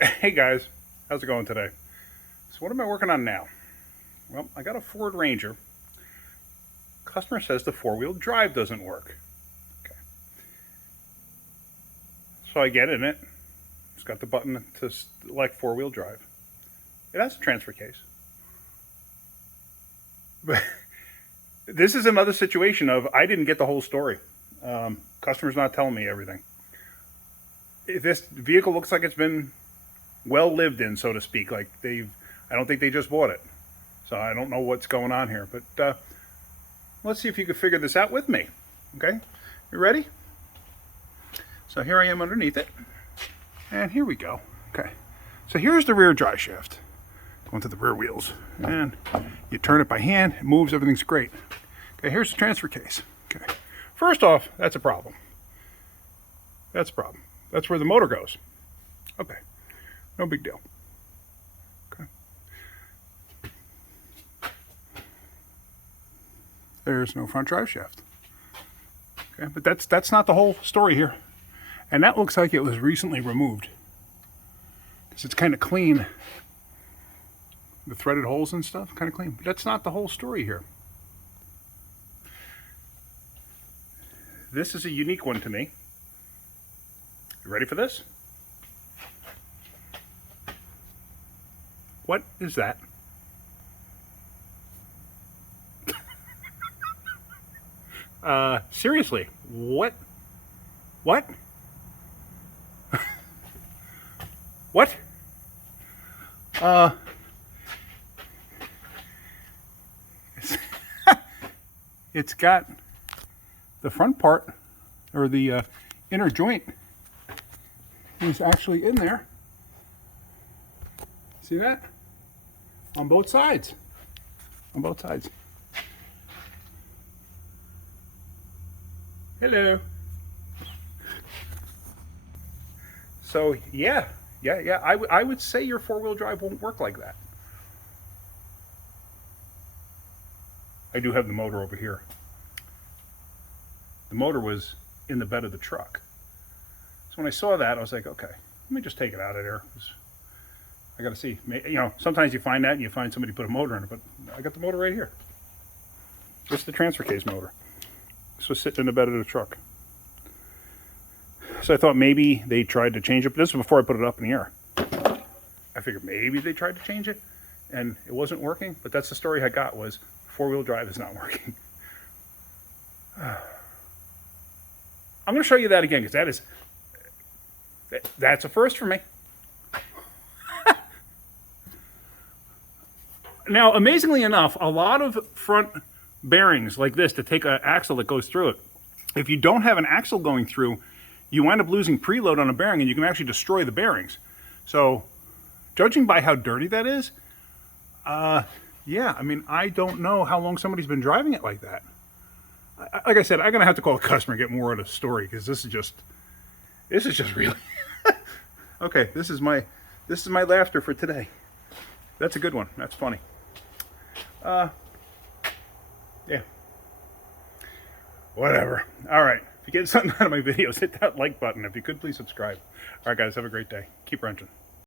Hey guys, how's it going today? So what am I working on now? Well, I got a Ford Ranger. Customer says the four-wheel drive doesn't work. Okay. So I get in it. It's got the button to select four-wheel drive. It has a transfer case. But this is another situation of I didn't get the whole story. Customer's not telling me everything. This vehicle looks like it's been well lived in, so to speak. I don't think they just bought it. So I don't know what's going on here. But let's see if you can figure this out with me. Okay? You ready? So here I am underneath it. And here we go. Okay. So here's the rear drive shaft. Going to the rear wheels. And you turn it by hand, it moves, everything's great. Okay, here's the transfer case. Okay. First off, that's a problem. That's a problem. That's where the motor goes. Okay. No big deal. Okay. There's no front drive shaft. Okay, but that's not the whole story here. And that looks like it was recently removed. Because it's kind of clean. The threaded holes and stuff, kind of clean. But that's not the whole story here. This is a unique one to me. You ready for this? What is that? Seriously, what? What? What? It's got the front part, or the inner joint is actually in there. See that? On both sides. On both sides. Hello. So yeah. I would say your four-wheel drive won't work like that. I do have the motor over here. The motor was in the bed of the truck. So when I saw that, I was like, okay, let me just take it out of there. I got to see. You know, sometimes you find that and you find somebody put a motor in it, but I got the motor right here. Just the transfer case motor. This was sitting in the bed of the truck. So I thought maybe they tried to change it, but this was before I put it up in the air. I figured maybe they tried to change it and it wasn't working, but that's the story I got, was four-wheel drive is not working. I'm going to show you that again, because that's a first for me. Now, amazingly enough, a lot of front bearings like this to take an axle that goes through it, if you don't have an axle going through, you wind up losing preload on a bearing and you can actually destroy the bearings. So, judging by how dirty that is, yeah, I mean, I don't know how long somebody's been driving it like that. Like I said, I'm going to have to call a customer and get more of the story, because this is just really... Okay, this is my laughter for today. That's a good one. That's funny. Yeah. Whatever. All right. If you get something out of my videos, hit that like button. If you could, please subscribe. All right, guys, have a great day. Keep wrenching.